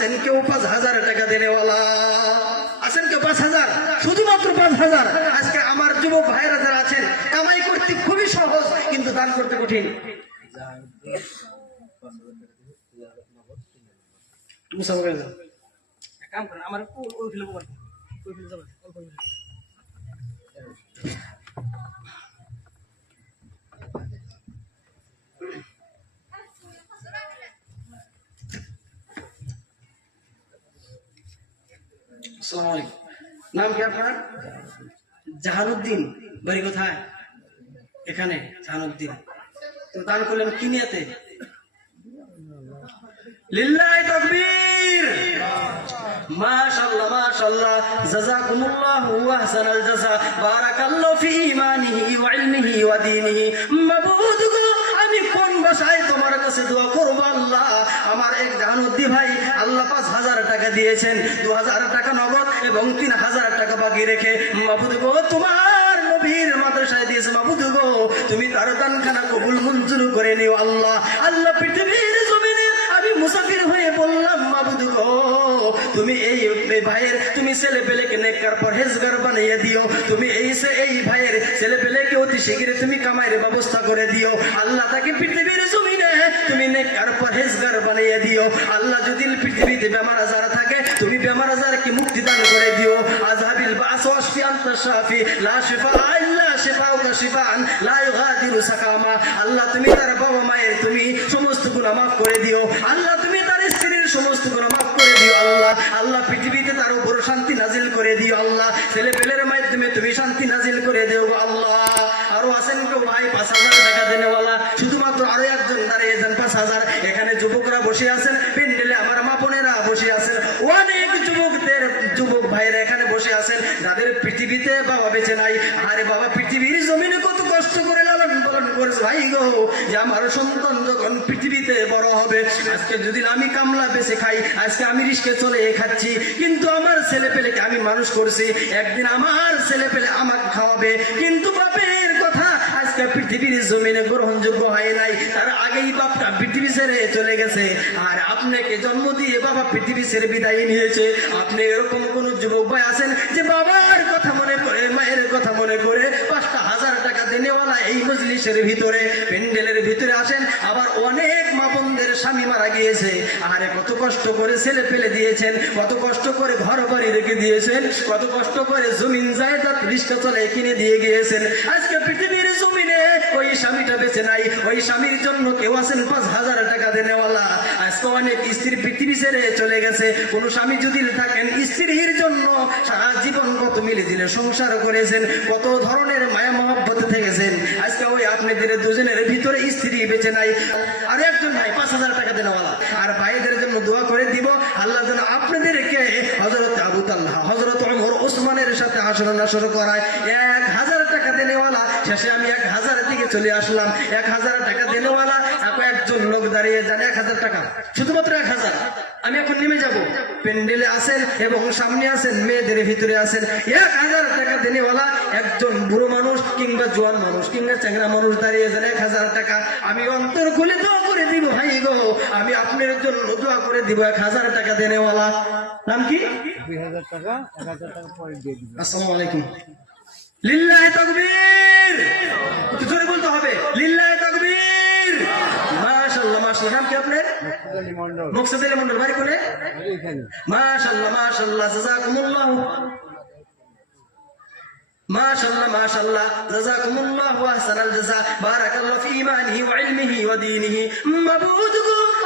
আছেন কেউ পাঁচ হাজার টাকা দেনেওয়ালা? আছেন কেউ পাঁচ হাজার? শুধুমাত্র পাঁচ হাজার। আজকে আমার যুবক ভাইয়েরা যারা আছেন, কামাই করতে খুবই সহজ, কিন্তু দান করতে কঠিন। তুমি সব কাম করেন আমার ওই ফিল্ম যাবেন অল্প ফিল্ম আসসালামু আলাইকুম নাম কি আপনার? জাহানুদ্দিন। বাড়ি কোথায়? এখানে, জাহানুদ্দিন। তো দান করলেন কি নিয়েতে? আমি কোন তোমার কাছে দোয়া আল্লাহ? আমার এক জাহানুদ্দি ভাই আল্লাহ পাঁচ হাজার টাকা দিয়েছেন দু হাজার টাকা নগদ এবং তিন হাজার টাকা বাকি রেখে বাবু গো, তোমার নবীর মাদ্রাসায় দিয়েছে বাবু গো, তুমি তার দানখানা কবুল মঞ্জুর করে নিও, আল্লাহ। আল্লাহ পৃথিবীর জমিনে আমি মুসাফির হয়ে বললাম বাবু গো তুমি এই ভাইয়ের, তুমি ছেলে পেলেকে নেককার পরহেজগার বানিয়ে দিও। তুমি এই সে- এই ভাইয়ের ছেলে পেলেকে অতি শীঘ্রই তুমি কামাইয়ের ব্যবস্থা করে দিও। আল্লাহ তাকে পৃথিবীর জমিনে তুমি নেককার পরহেজগার বানিয়ে দিও। আল্লাহ যদি পৃথিবীতে বেমার আজার থাকে, তুমি বেমার আজারকে মুক্তি দান করে দিও। আজহাবিল বাস ওয়াশফি আনতা শাফি, লা শিফা ইল্লা শিফাউকা শিফাআন, লা ইউগাদিরু সাকামা। আল্লাহ তুমি তার বাবা মায়ের তুমি সমস্ত গুনাহ মাফ করে দিও। আল্লাহ আল্লাহ আল্লাহ পৃথিবীতে তার উপর শান্তি নাজিল করে দিও আল্লাহ। ছেলে পেলের মাধ্যমে তুমি শান্তি নাজিল করে দিও আল্লাহ। আরও আছেন কেউ? ভাই, পাঁচ হাজার টাকা দেনেওয়ালা শুধুমাত্র আরও একজন দাঁড়িয়ে যান, পাঁচ হাজার। এখানে যুবকরা বসে আছেন পেন্ডেলে আমার মা বোনেরা বসে আছেন। অনেক যুবকদের, যুবক ভাইরা এখানে বসে আছেন। যাদের পৃথিবীতে বাবা বেঁচে নাই, আরে বাবা, পৃথিবীর জমিনে কত কষ্ট করে লালন পালন করেছে ভাই গো। যে আমার সন্তান যখন হবে আজকে যদি আমি কামলা বেঁচে খাই, আজকে আমি রিস্কে চলে খাচ্ছি। কিন্তু আমার ছেলে পেলেকে আমি মানুষ করছি। একদিন আমার ছেলে পেলে আমাকে খাওয়াবে। কিন্তু বাপের কথা, আজকে পৃথিবীর জমিনে গ্রহণযোগ্য হয় নাই। তার আগেই বাপটা পৃথিবী ছেড়ে চলে গেছে। আর আপনাকে জন্ম দিয়ে বাবা পৃথিবী ছেড়ে বিদায় নিয়েছে। আপনি এরকম কোন যুবক ভাই আছেন যে বাবার কথা মনে করে মায়ের কথা মনে করে পাঁচটা হাজার টাকা দিনেওয়ালা এই মজলিসের ভিতরে, প্যান্ডেলের ভিতরে আসেন। আবার অনেক মাপনদের স্বামী মারা গিয়েছে। আরে কত কষ্ট করে ছেলে ফেলে দিয়েছেন, কত কষ্ট করে ঘর বাড়ি রেখে দিয়েছেন, কত কষ্ট করে জমিন জায়গা রিস্কা চলে কিনে দিয়ে গিয়েছেন। আজকে জমিনে ওই স্বামীটা বেঁচে নাই, ওই স্বামীর জন্য কেউ আছেন পাঁচ হাজার টাকা দেনেওয়ালা। আজকে অনেক পৃথিবী ছেড়ে চলে গেছে। কোন স্বামী যদি থাকেন স্ত্রীর জন্য সারা জীবন কত মিলে দিলে সংসার করেছেন, কত ধরনের মায়া থেকেছেন। আজকে ওই আপনাদের দুজনের ভিতরে স্ত্রী বেঁচে নাই। আর একজন ভাই, পাঁচ হাজার টাকা দেনেওয়ালা। আর ভাইদের জন্য দোয়া করে দিব, আল্লাহ যেন আপনাদেরকে হজরত আবু তাল্লাহ হজরত ওসমানের সাথে হাসর নাসর করায়। এক হাজার টাকা দেনেওয়ালা, শেষে আমি এক হাজার চলে আসলাম। এক হাজার টাকা দেনেওয়ালা এখন একজন লোক দাঁড়িয়ে যান এক হাজার টাকা। শুধুমাত্র এক হাজার। আমি এখন নেমে যাব। প্যান্ডেলে আছেন এবং সামনে আছেন মেয়েদের ভিতরে আছেন। এক হাজার টাকা দেনেওয়ালা একজন বুড়ো মানুষ কিংবা জোয়ান মানুষ কিংবা চ্যাংরা মানুষ দাঁড়িয়ে যান এক হাজার টাকা। আমি অন্তর খুলে দোয়া করে দিব ভাই গো। আমি আপনার জন্য দোয়া করে দিব এক হাজার টাকা দেনেওয়ালা। নাম কি? দুই হাজার টাকা এক হাজার টাকা পরে দিয়ে দিবেন আসসালামু আলাইকুম।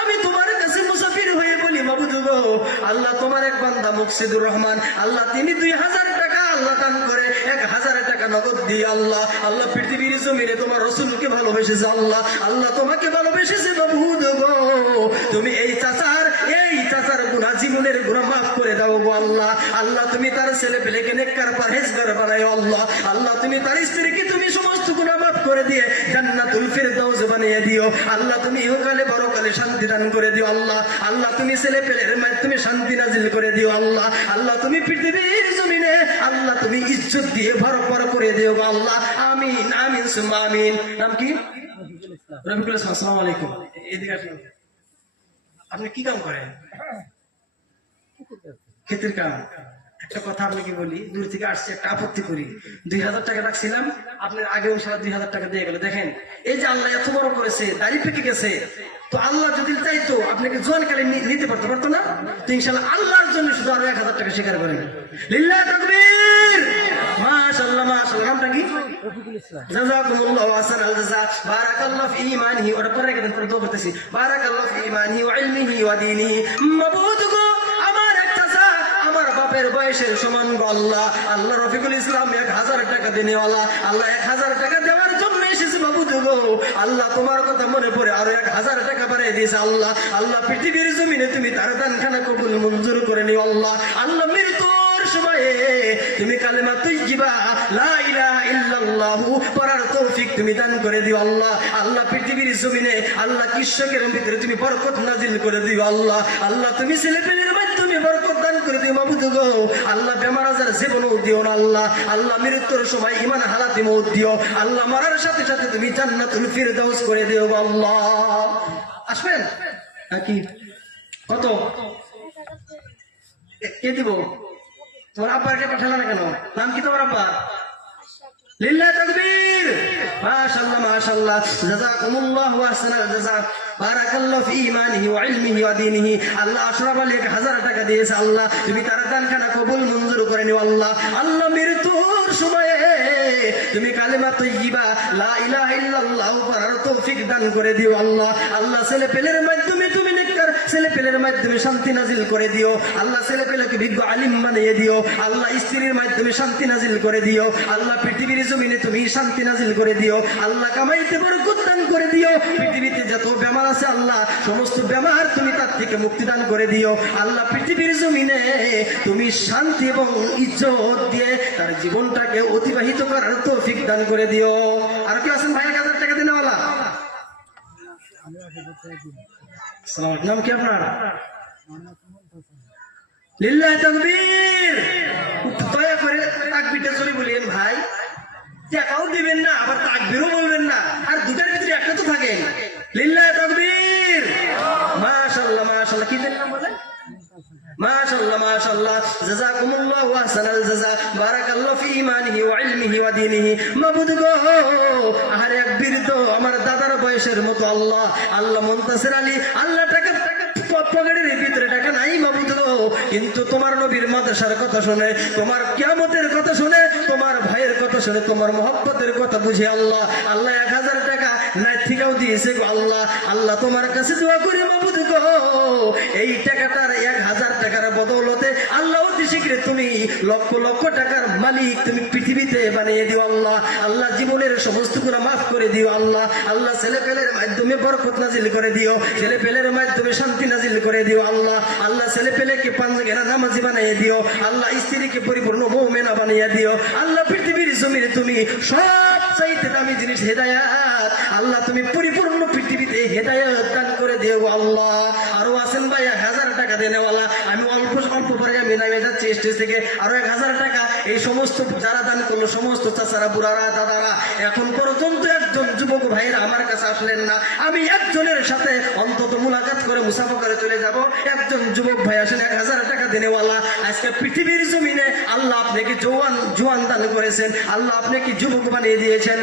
আমি তোমার কাছে মুসাফির হয়ে বলি মাবুদ আল্লাহ তোমার এক বান্দা মুকসিদুর রহমান। আল্লাহ তিনি দুই হাজার দান করে, এক হাজার টাকা নগদ দিয়ে আল্লাহ আল্লাহ পৃথিবীর জমিনে তোমার রসুলকে ভালোবেসেছে আল্লাহ আল্লাহ তোমাকে ভালোবেসেছে বাবু দেব। তুমি এই চাচার এই চাচার গুণা জীবনের গুণা মাফ করে দাও গো আল্লাহ। আল্লাহ, তুমি তার ছেলে পেলেকে নেককার পারহেজগার বানায় আল্লাহ। আল্লাহ, তুমি তার স্ত্রীকে তুমি সমস্ত মাফ করে দিয়ে জান্নাতুল ফিরদাউস বানিয়ে দিও। আল্লাহ, তুমি ইহকালে পরকালে শান্তি দান করে দিও আল্লাহ। আল্লাহ, তুমি ছেলে পেলের মাধ্যমে শান্তি নাজিল করে দিও আল্লাহ। আল্লাহ, তুমি পৃথিবীর জমিনে আল্লাহ, তুমি ইজ্জত দিয়ে ভরপুর করে দিও আল্লাহ। আমিন আমিন, সুম্মা আমিন। নাম কি? রফিকুল ইসলাম আসসালামু আলাইকুম। এদিকে আসুন। আপনি কি কাম করেন? ক্ষেতের কাম? একটা কথা আপনাকে বলি দূর থেকে আসছে একটা আপত্তি করি। দুই হাজার টাকা রাখছিলাম আপনার আগে সারা দুই হাজার টাকা দিয়ে গেল। দেখেন এই যে আল্লাহ এত বড় করেছে দাড়ি পেকে গেছে তো আল্লাহ যদি চাইতো আপনাকে জোয়ানকালে নি- নিতে পারতো পারতো না? তো ইনশাল্লাহ আল্লাহর জন্য শুধু আরও এক হাজার টাকা স্বীকার করেন। লিল্লাহ তাকবীর! মাশাআল্লাহ মাশাআল্লাহ নামটা কি? জাযাকুমুল্লাহু আহসানাল জাযা বারাকাল্লাহু ফি ঈমানিহি। পরে কেন পরে দোয়া করতেছি। বারাকাল্লাহু ফি ঈমানিহি ওয়া ইলমিহি ওয়া দীনিহি। মাবুদ বাপের বয়সের সমান গো আল্লাহ রফিকুল ইসলাম এক হাজার টাকা দিনেওয়ালা। আল্লাহ এক হাজার টাকা দেওয়ার জন্য এসেছে বাবু গো আল্লাহ তোমার কথা মনে পড়ে আরও এক হাজার টাকা বাড়িয়ে দিয়েছে আল্লাহ। আল্লাহ পৃথিবীর জমিনে তুমি তার দানখানা কবুল মঞ্জুর করে নিও আল্লাহ। আল্লাহ সময়ে তুমি কালেমা ইলাহা ইল্লাল্লাহু পড়ার তৌফিক তুমি দান করে দিও আল্লাহ। আল্লাহ পৃথিবীর জমিনে আল্লাহ কৃষকের ভিতরে তুমি বরকত নাজিল করে দিও আল্লাহ। আল্লাহ তুমি ছেলেপেলের মাধ্যমে বরকত করে দিও মাবুদ গো আল্লাহ বেমার আজার জীবনও দিও না আল্লাহ। আল্লাহ মৃত্যুর সময় ইমান হালাতে মৌত দিও। আল্লাহ মরার সাথে সাথে তুমি জান্নাতুল ফিরদাউস করে দিও আল্লাহ। আসবেন? নাকি? কত? কে দিব? তোমার আব্বাকে পাঠালো না কেন? নাম কি তোমার আব্বা? লিল্লাহ তাকবীর। মাশাআল্লাহ মাশাআল্লাহ। জাযাকুমুল্লাহু আহসানাল জাযা। আল্লাহ হাজার টাকা দিয়েছে, আল্লাহ, তুমি কবুল করে আল্লাহ। আল্লাহ মৃত্যুর সময়ে তুমি দান করে আল্লাহ। আল্লাহ ছেলে পেলের নেককার মাধ্যমে শান্তি নাজিল করে দিও। আল্লাহ বিজ্ঞ আলিম বানিয়ে দিও। আল্লাহ স্ত্রীর মাধ্যমে শান্তি নাজিল করে দিও। আল্লাহ পৃথিবীর জমিনে তুমি শান্তি নাজিল করে দিও। আল্লাহ কামাইতে করে দিও। পৃথিবীতে যত বেমার আছে আল্লাহ, সমস্ত বেমার তুমি তার থেকে মুক্তি দান করে দিও। আল্লাহ পৃথিবীর জমিনে তুমি শান্তি এবং ইজ্জত দিয়ে তার জীবনটাকে অতিবাহিত করার তৌফিক দান করে দিও। আর কি আছেন ভাই এক হাজার টাকা দিনেওয়ালা নাম কি আপনার? লিল্লাহ তাকবীর। দয়া করে তাকবীরটা জোরে বলিয়েন ভাই। টাকাও দিবেন না, আবার তাকবীরও বলবেন না। আর দুটার ভিতরে একটা তো থাকে লিল্লাহ তাকবীর মাশাআল্লাহ মাশাআল্লাহ কি যেন নাম বলেন মাশাআল্লাহ মাশাআল্লাহ জাযাকুমুল্লাহু আহসানাল জাযা বারাকাল্লাহু ফি ঈমানিহি ওয়া ইলমিহি ওয়া দীনিহি মাবুদ গো আরে এক বীর তো আমার দাদার মতো আল্লাহ আল্লাহ মন্তাসের আলী, আল্লাহ টাকা কিন্তু তোমার নবীর কথা শুনে, তোমার কথা শুনে, তোমার ভাইয়ের কথা শুনে, তোমার মহব্বতের কথা বুঝে আল্লাহ আল্লাহ এক হাজার নাই দিয়েছে গো আল্লাহ। আল্লাহ তোমার কাছে দোয়া করি, মাবুদ গো। এই টাকাটার এক হাজার টাকার বদৌলতে আল্লাহ অতি শীঘ্রে তুমি লক্ষ লক্ষ টাকার মালিক তুমি পৃথিবীতে বানিয়ে দিও আল্লাহ। আল্লাহ জীবনের সমস্ত গুণা মাফ করে দিও আল্লাহ। আল্লাহ ছেলে পেলের মাধ্যমে বরকত নাজিল করে দিও ছেলে পেলের মাধ্যমে শান্তি নাজিল করে দিও আল্লাহ। আল্লাহ ছেলে পেলেকে পাঞ্জেরা নামাজি বানিয়ে দিও, আল্লাহ স্ত্রীকে পরিপূর্ণ মৌমেনা বানিয়ে দিও। আল্লাহ পৃথিবীর জমিনে তুমি সব চাইতে দামি জিনিস হেদায়াত। আল্লাহ, তুমি পরিপূর্ণ পৃথিবীতে হেদায়াত দান করে দিও আল্লাহ। আরও আছেন ভাই, এক হাজার টাকা দেনেওয়ালা আমি অল্প অল্প পরে আমি নামে স্টেজ থেকে। আরও এক হাজার টাকা। এই সমস্ত যারা দান করল, সমস্ত চাচারা, বুড়ারা, দাদারা, এখন পর্যন্ত একজন যুবক ভাইয়েরা আমার কাছে আসলেন না। আমি একজনের সাথে অন্তত মুলাকাত করে মুসাফা করে চলে যাব। একজন যুবক ভাই আসেন, এক হাজার টাকা দেনেওয়ালা আজকে পৃথিবীর জমিনে আল্লাহ আপনাকে জোয়ান জোয়ান দান করেছেন। আল্লাহ আপনাকে যুবক বানিয়ে দিয়েছেন।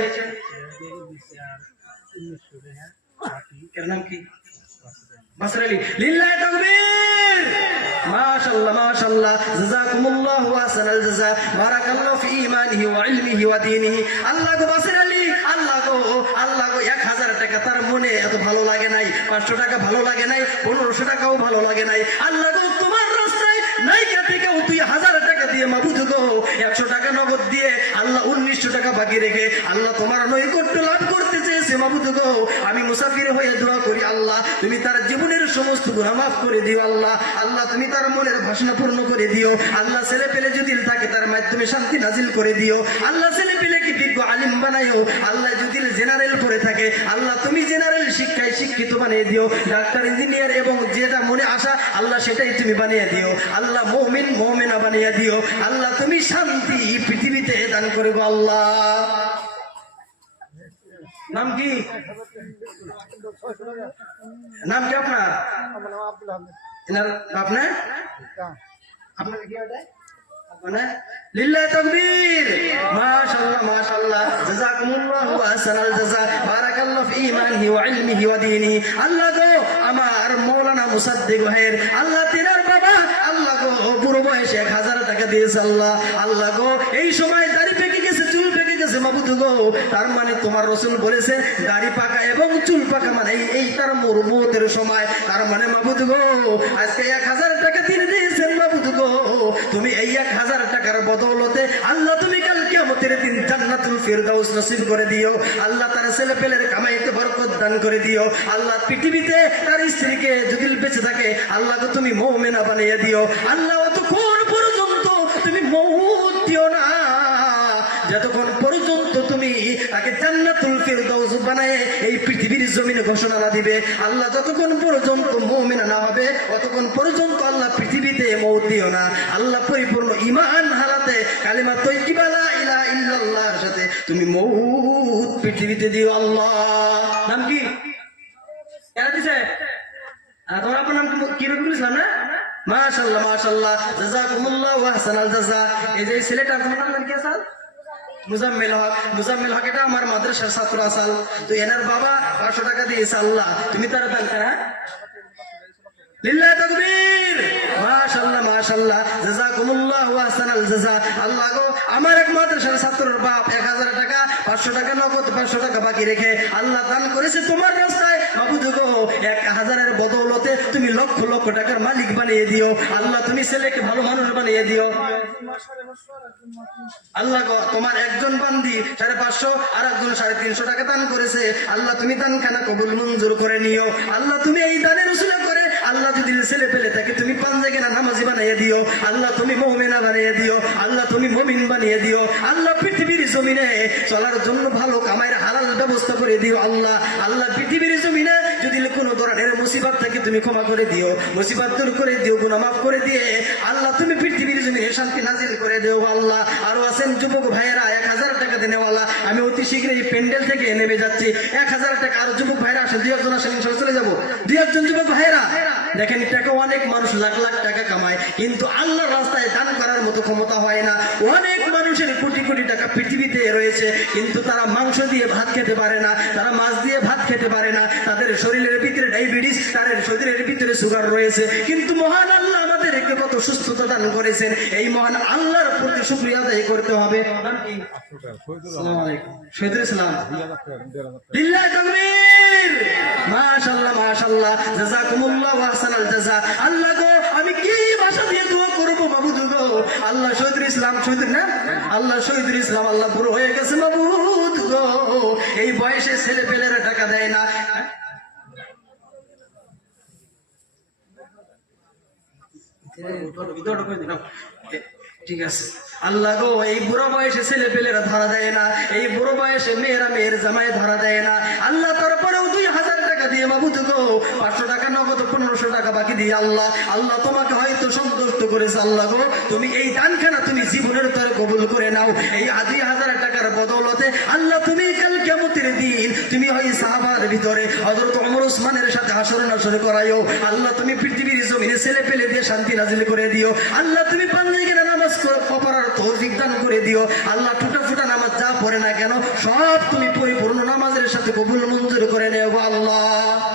1000 টাকা তার মনে এত ভালো লাগে নাই 500 টাকা ভালো লাগে নাই 1500 টাকাও ভালো লাগে নাই। আল্লাহ তোমার রাস্তায় নাইকা থেকেও তুই হাজার টাকা দিয়ে মাবুদ গো 100 টাকা নগদ দিয়ে আল্লাহ 1900 টাকা বাকি রেখে আল্লাহ তোমার নৈকট্য লাভ করতে চেয়েছে মাবুদ গো। আমি মুসাফির হয়ে দোয়া করি আল্লাহ, তুমি তার জীবনের সমস্ত গুনাহ মাফ করে দিও আল্লাহ। আল্লাহ, তুমি তার মনের বাসনা পূর্ণ করে দিও। আল্লাহ, ছেলে পেলে যদি থাকে তার মাধ্যমে শান্তি নাজিল করে দিও। আল্লাহ, ছেলে পেলে কি বিজ্ঞ আলিম বানাইও আল্লাহ, যদি জেনারেল পড়ে থাকে, আল্লাহ, তুমি জেনারেল শিক্ষায় শিক্ষিত বানিয়ে দিও। ডাক্তার, ইঞ্জিনিয়ার এবং যেটা মনে আসা আল্লাহ, সেটাই তুমি বানিয়ে দিও। আল্লাহ, মৌমিন, মৌমেনা বানিয়ে দিও। আল্লাহ, তুমি শান্তি পৃথিবীতে দান করে গো আল্লাহ। নাম কি? নাম কি আপনার? আহমেদ এনার আপনার। কি ওটা? মানে লিল্লাহি তাকবীর। মাশাআল্লাহ মাশাআল্লাহ। জাযাকুমুল্লাহু আহসানাল জাযা বারাকাল্লাহু ফি ঈমানিহি ওয়া ইলমিহি ওয়া দীনিহি। আল্লাহ গো আমার মাওলানা মুসাদ্দিক ভাইয়ের আল্লাহ তিনার বাবা। আল্লাহ গো বুড়ো বয়সে এক হাজার টাকা দিয়েছে আল্লাহ। আল্লাহ গো এই সময় দাড়ি পেকে গেছে চুল পেকে তার মানে তোমার রসুল বলেছে, দাড়ি পাকা এবং চুল পাকা মানে এই- তার সময়। তার মানে মাবুদ গো, আজকে এক হাজার টাকা তিনি দিয়েছেন মাবুদ গো। তুমি এই এক হাজার টাকার বদৌলতে আল্লাহ তুমি দিন জান্নাতুল নসিব করে দিও। আল্লাহ তার ছেলে পেলের কামাইতে বরকত দান করে দিও। আল্লাহ পৃথিবীতে তার স্ত্রীকে যদি বেঁচে থাকে আল্লাহকে তুমি মৌমেনা বানিয়ে দিও। আল্লাহ বানায় এই পৃথিবীর জমিনে ঘোষণা না দিবে। আল্লাহ যতক্ষণ পর্যন্ত মুমিনা না হবে ততক্ষণ পর্যন্ত আল্লাহ পৃথিবীতে মৌত দিও না। আল্লাহ পরিপূর্ণ ইমান হারাতে কালিমা তৈকিবা লা ইলাহা ইল্লাল্লাহর সাথে তুমি পৃথিবীতে দিও আল্লাহ। নাম কি? কেন দিছে? তোমার আপনার নাম কি- রকম না? মাশাল্লাহ মাশাল্লাহ জাযা। এই যে ছেলেটা তোমার নাম কি আসাল মুজাম্মেল হক মুজাম্মেল হক এটা আমার মাদ্রাসার ছাত্র আসাল। তো এনার বাবা পাঁচশো টাকা দিয়েছে আল্লাহ। তুমি তার 1000 টাকা 500 টাকা নগদ 500 টাকা বাকি রেখে আল্লাহ দান করেছে তোমার রাস্তায়। মাবুদ গো 1000 এর বদৌলতে তুমি আল্লাহ তুমি আল্লাহ দান আল্লাহ, তুমি খানা কবুল মঞ্জুর করে নিও। আল্লাহ, তুমি এই দানের উসুলা করে আল্লাহ, যদি ছেলে পেলে তাকে তুমি পাঞ্জে কেনা নামাজি বানিয়ে দিও। আল্লাহ, তুমি মমিনা বানিয়ে দিও। আল্লাহ, তুমি মমিন বানিয়ে দিও। আল্লাহ জমিনে চলার জন্য ভালো কামাইয়ের হালাল ব্যবস্থা করে দিও আল্লাহ। আল্লাহ পৃথিবীর জমিনে যদি কোনো ধরনের মুসিবত থাকে তুমি ক্ষমা করে দিও, মুসিবত দূর করে দিও, গুনাহ মাফ করে দিয়ে আল্লাহ তুমি পৃথিবীর জমিনে শান্তি নাজিল করে দিও আল্লাহ। আরও আছেন যুবক ভাইয়েরা, এক হাজার টাকা দেনেওয়ালা আমি অতি শীঘ্রই প্যান্ডেল থেকে নেমে যাচ্ছি। এক হাজার টাকা, আর যুবক ভাইরা আসেন, দুই একজন আসেন চলে যাব। দুই একজন যুবক ভাইরা দেখেন টাকা অনেক মানুষ লাখ লাখ টাকা কামায় কিন্তু আল্লাহর রাস্তায় দান করার মতো ক্ষমতা হয় না। অনেক মানুষের কোটি কোটি টাকা পৃথিবীতে রয়েছে কিন্তু তারা মাংস দিয়ে ভাত খেতে পারে না তারা মাছ দিয়ে ভাত খেতে পারে না। তাদের শরীরের ভিতরে ডায়াবেটিস তাদের শরীরের ভিতরে সুগার রয়েছে। কিন্তু মহান আল্লাহ আমাদেরকে কত সুস্থতা দান করেছেন। এই মহান আল্লাহর প্রতি শুক্রিয়া আদায় করতে হবে। শহীদুল ইসলাম। তাকবীর মাশাআল্লাহ। মাশাআল্লাহ আহসানাল জাযা আল্লাহ গো, আমি কি ভাষা দিয়ে দোয়া করব মাবুদ গো? আল্লাহ শহীদুল ইসলাম, শহীদুল না? আল্লাহ শহীদুল ইসলাম, আল্লাহ পুরো হয়ে গেছে মাবুদ গো। এই বয়সে ছেলে পেলেরা টাকা দেয় না। ঠিক আছে। আল্লাহ গো, এই বুড়ো বয়সে ছেলে পেলেরা ধরা দেয় না, এই বুড়ো বয়সে মেয়েরা মেয়ের জামাই ধরা দেয় না। আল্লাহ তারপরেও দুই হাজার টাকা দিয়ে মাবুদ গো, পাঁচশো টাকা নগদ, পনেরোশো টাকা বাকি দিয়ে আল্লাহ আল্লাহ তোমাকে হয়তো সন্তুষ্ট করেছে আল্লাহ গো। তুমি এই দানখানা তুমি জীবনের তরে কবুল করে নাও। এই দুই হাজার টাকার বদৌলতে আল্লাহ তুমি কাল কেমতের দিন তুমি হয় সাহাবার ভিতরে হজরত অমর ওসমানের সাথে হাসর নাসর করাইও। আল্লাহ তুমি পৃথিবীর জমিনে ছেলে পেলে দিয়ে শান্তি নাজিল করে দিও। আল্লাহ তুমি পাঞ্জাই পড়ার তৌফিক দান করে দিও। আল্লাহ টুটা ফুটা নামাজ যা পড়ে না কেন, সব তুমি পরিপূর্ণ নামাজের সাথে কবুল মঞ্জুর করে নেব আল্লাহ।